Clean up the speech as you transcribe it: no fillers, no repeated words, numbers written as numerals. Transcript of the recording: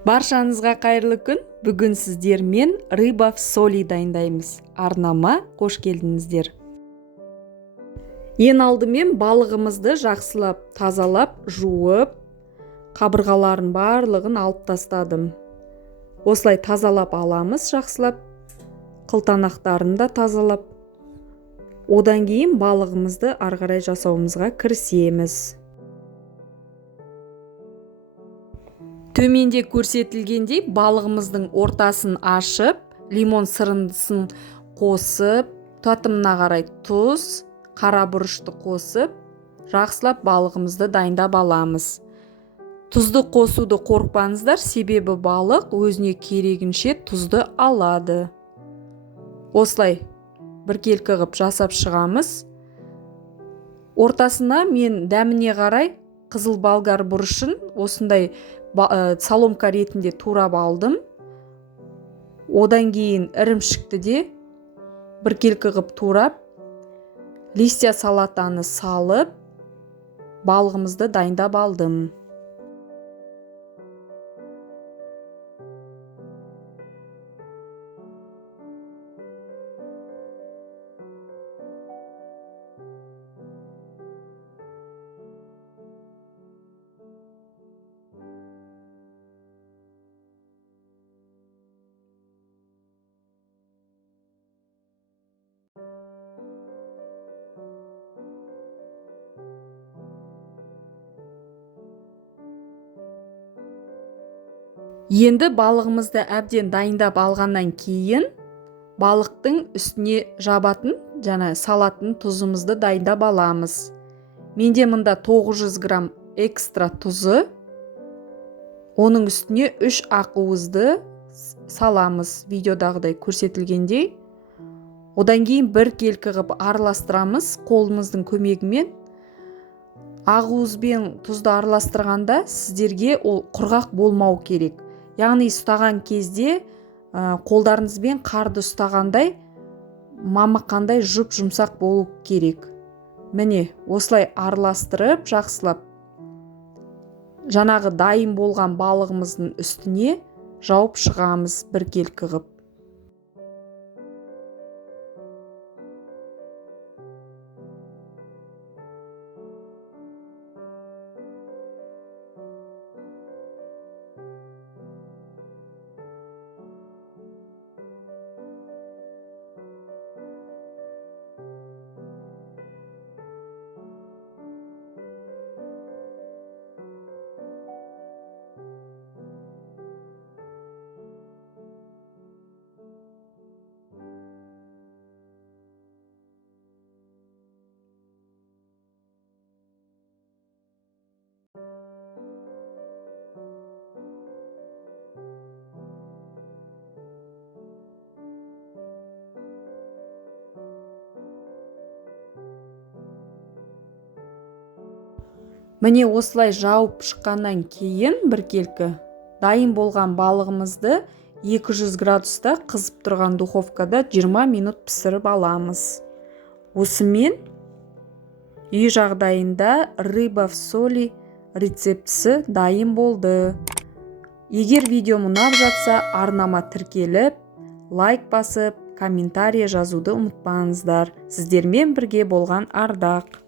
Баршаңызға қайырлы күн. Бүгін сіздермен рыба в соли дайындаймыз. Арнама қош келдіңіздер. Ең алдымен балығымызды жақсылап тазалап, жуып, қабырғаларын барлығын алып тастадым. Осылай тазалап аламыз, жақсылап, қылтанақтарын да тазалап. Одан кейін балығымызды ары қарай жасауымызға кірісеміз. Төменде көрсетілгендей балығымыздың ортасын ашып, лимон сырындысын қосып, татымына қарай тұз, қара бұрышты қосып, жақсылап балығымызды дайындап аламыз. Тұзды қосуды қорықпаңыздар, себебі балық өзіне керегінше тұзды алады. Осылай біркелкі қылып жасап шығамыз. Ортасына мен дәміне қарай қызыл болгар бұрышын осындай соломка ретінде турап алдым. Одан кейін ірімшікті де біркелкі қылып турап, листья салатаны салып, балығымызды дайындап алдым. Енді балығымызды әбден дайындап алғаннан кейін балықтың үстіне жабатын және салатын тұзымызды дайындап аламыз. Менде мында 900 грамм экстра тұзы, оның үстіне 3 ақуызды саламыз, видеодағыдай көрсетілгендей. Одан кейін біркелкі қылып араластырамыз қолымыздың көмегімен. Ақуызбен тұзды араластырғанда сіздерге ол құрғақ болмау керек. Яғни ұстаған кезде қолдарыңызбен қарды ұстағандай мамыққандай жұп-жұмсақ болу керек. Міне, осылай араластырып, жақсылап жаңағы дайын болған балығымыздың үстіне жауып шығамыз біркелкі қылып. Міне осылай жауып шыққаннан кейін біркелкі дайын болған балығымызды 200 градуста қызып тұрған духовкада 20 минут пісіріп аламыз. Осымен үй жағдайында рыба в соли рецептісі дайын болды. Егер видеом ұнап жатса, арнама тіркеліп, лайк басып, комментарий жазуды ұмытпаңыздар. Сіздермен бірге болған Ардақ.